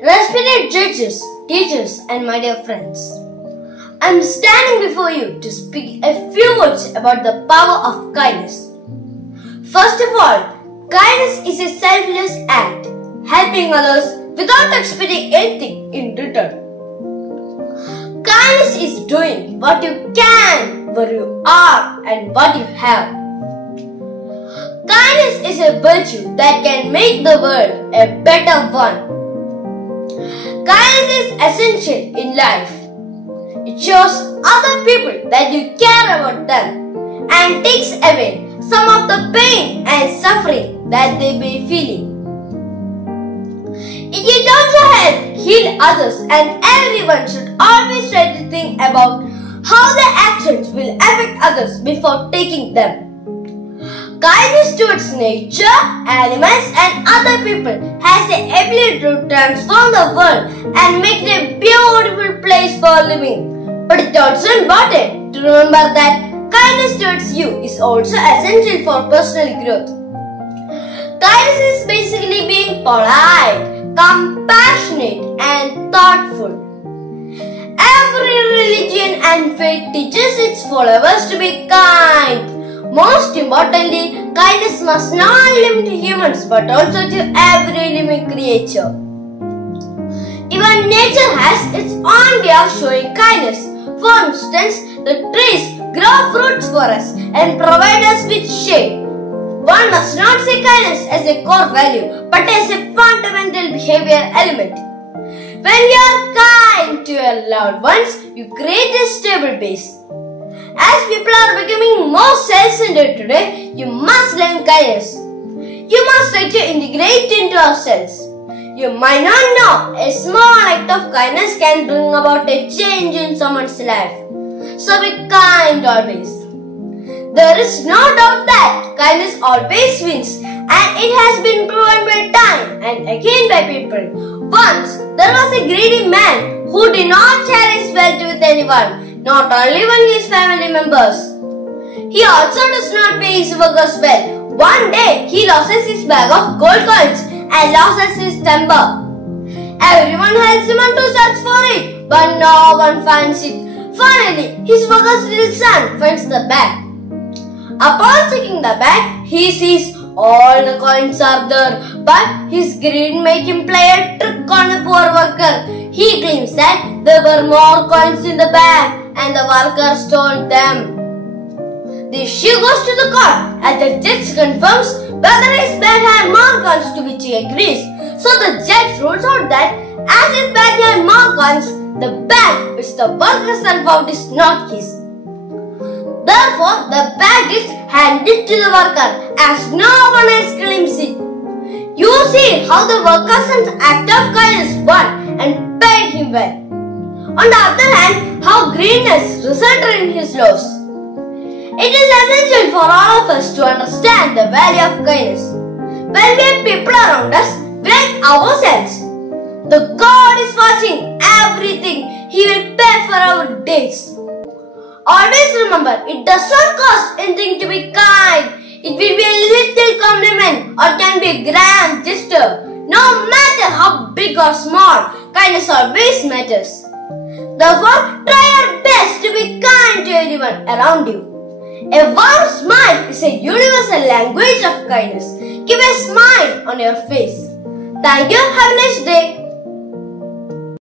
Respected judges, teachers, and my dear friends, I am standing before you to speak a few words about the power of kindness. First of all, kindness is a selfless act, helping others without expecting anything in return. Kindness is doing what you can, where you are, and what you have. Kindness is a virtue that can make the world a better one. Kindness is essential in life. It shows other people that you care about them and takes away some of the pain and suffering that they may be feeling. It also helps heal others, and everyone should always try to think about how their actions will affect others before taking them. Kindness towards nature, animals, and other people has the ability to transform the world and make it a beautiful place for living. But it's also important to remember that kindness towards you is also essential for personal growth. Kindness is basically being polite, compassionate, and thoughtful. Every religion and faith teaches its followers to be kind. Most importantly, kindness must not limit to humans but also to every living creature. Even nature has its own way of showing kindness. For instance, the trees grow fruits for us and provide us with shade. One must not see kindness as a core value but as a fundamental behavior element. When you are kind to your loved ones, you create a stable base. As people are becoming more self-centered today, you must learn kindness. You must try to integrate into ourselves. You might not know, a small act of kindness can bring about a change in someone's life. So be kind always. There is no doubt that kindness always wins, and it has been proven by time and again by people. Once, there was a greedy man who did not share his wealth with anyone, not only even his family members. He also does not pay his workers well. One day, he loses his bag of gold coins and loses his temper. Everyone helps him to search for it, but no one finds it. Finally, his worker's little son finds the bag. Upon checking the bag, he sees all the coins are there, but his greed makes him play a trick on the poor worker. He claims that there were more coins in the bag and the worker stole them. The issue goes to the court and the judge confirms whether his bag had more coins, to which he agrees. So the judge rules out that as his bag had more coins, the bag which the worker son found is not his. Therefore, the bag is handed to the worker as no one else claims it. You see how the worker son's act of kindness won and paid him well. On the other hand, how greediness resulted in his loss. It is essential for all of us to understand the value of kindness. When we have people around us, we like ourselves. The God is watching everything. He will pay for our deeds. Always remember, it does not cost anything to be kind. It will be a little compliment or can be a grand gesture. No matter how big or small, kindness always matters. Therefore, try your best to be kind to everyone around you. A warm smile is a universal language of kindness. Keep a smile on your face. Thank you. Have a nice day.